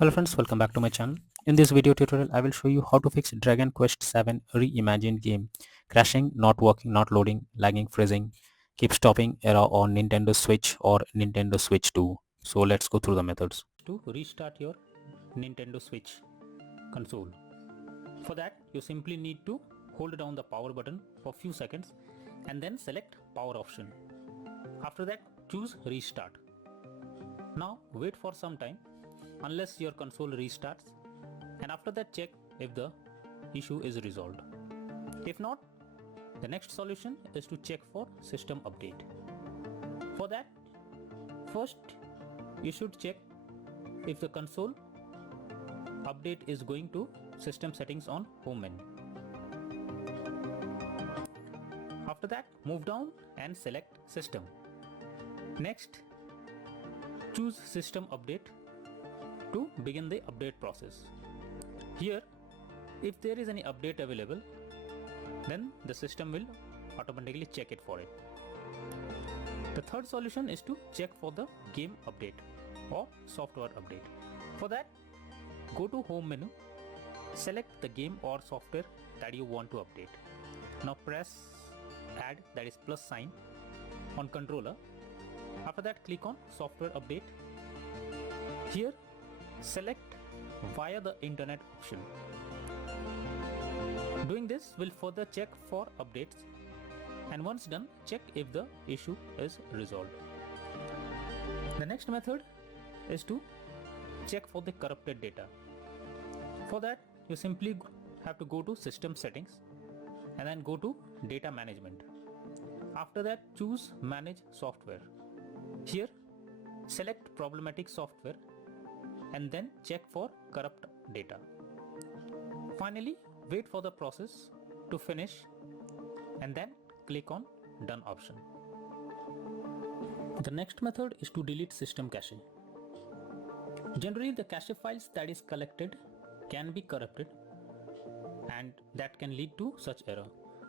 Hello friends, welcome back to my channel. In this video tutorial, I will show you how to fix Dragon Quest VII Reimagined game. Crashing, not working, not loading, lagging, freezing, keep stopping error on Nintendo Switch or Nintendo Switch 2. So let's go through the methods. To restart your Nintendo Switch console. For that, you simply need to hold down the power button for few seconds and then select power option. After that, choose restart. Now wait for some time unless your console restarts, and after that check if the issue is resolved. If not, the next solution is to check for system update. For that, first you should check if the console update is going to system settings on home menu. After that, move down and select system. Next, choose system update to begin the update process. Here, if there is any update available, then the system will automatically check it for it. The third solution is to check for the game update or software update. For that, go to home menu, select the game or software that you want to update. Now press add, that is plus sign, on controller. After that, click on software update. Here, select via the internet option. Doing this will further check for updates, and once done, check if the issue is resolved. The next method is to check for the corrupted data. For that, you simply have to go to system settings and then go to data management. After that, choose manage software. Here, select problematic software and then check for corrupt data. Finally, wait for the process to finish and then click on done option. The next method is to delete system cache. Generally, the cache files that is collected can be corrupted and that can lead to such error.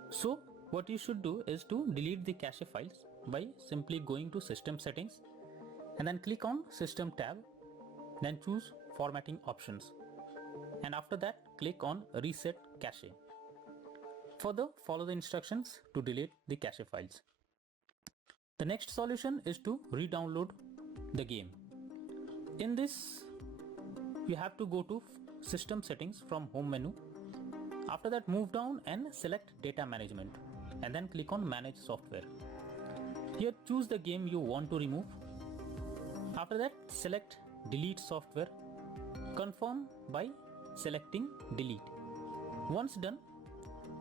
So what you should do is to delete the cache files by simply going to system settings and then click on system tab, then choose formatting options, and after that click on reset cache. Further, follow the instructions to delete the cache files. The next solution is to re-download the game. In this, you have to go to system settings from home menu. After that, move down and select data management and then click on manage software. Here, choose the game you want to remove. After that, select delete software. Confirm by selecting delete. Once done,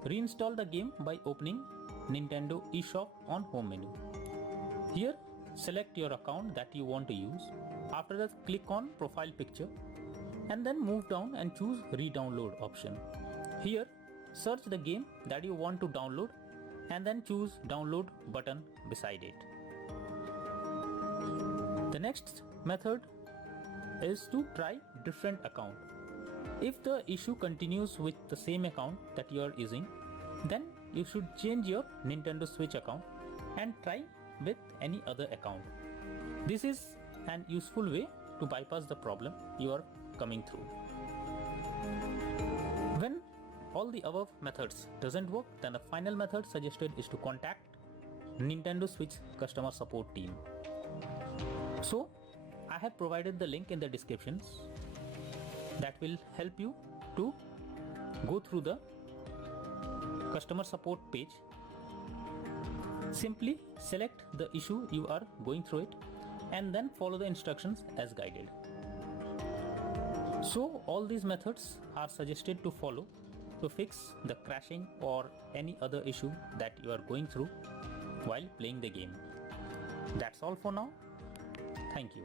reinstall the game by opening Nintendo eShop on home menu. Here, select your account that you want to use. After that, click on profile picture and then move down and choose re-download option. Here, search the game that you want to download and then choose download button beside it. The next method is to try different account. If the issue continues with the same account that you are using, then you should change your Nintendo Switch account and try with any other account. This is an useful way to bypass the problem you are coming through. When all the above methods doesn't work, then the final method suggested is to contact Nintendo Switch customer support team. So I have provided the link in the descriptions that will help you to go through the customer support page. Simply select the issue you are going through it and then follow the instructions as guided. So all these methods are suggested to follow to fix the crashing or any other issue that you are going through while playing the game. That's all for now. Thank you.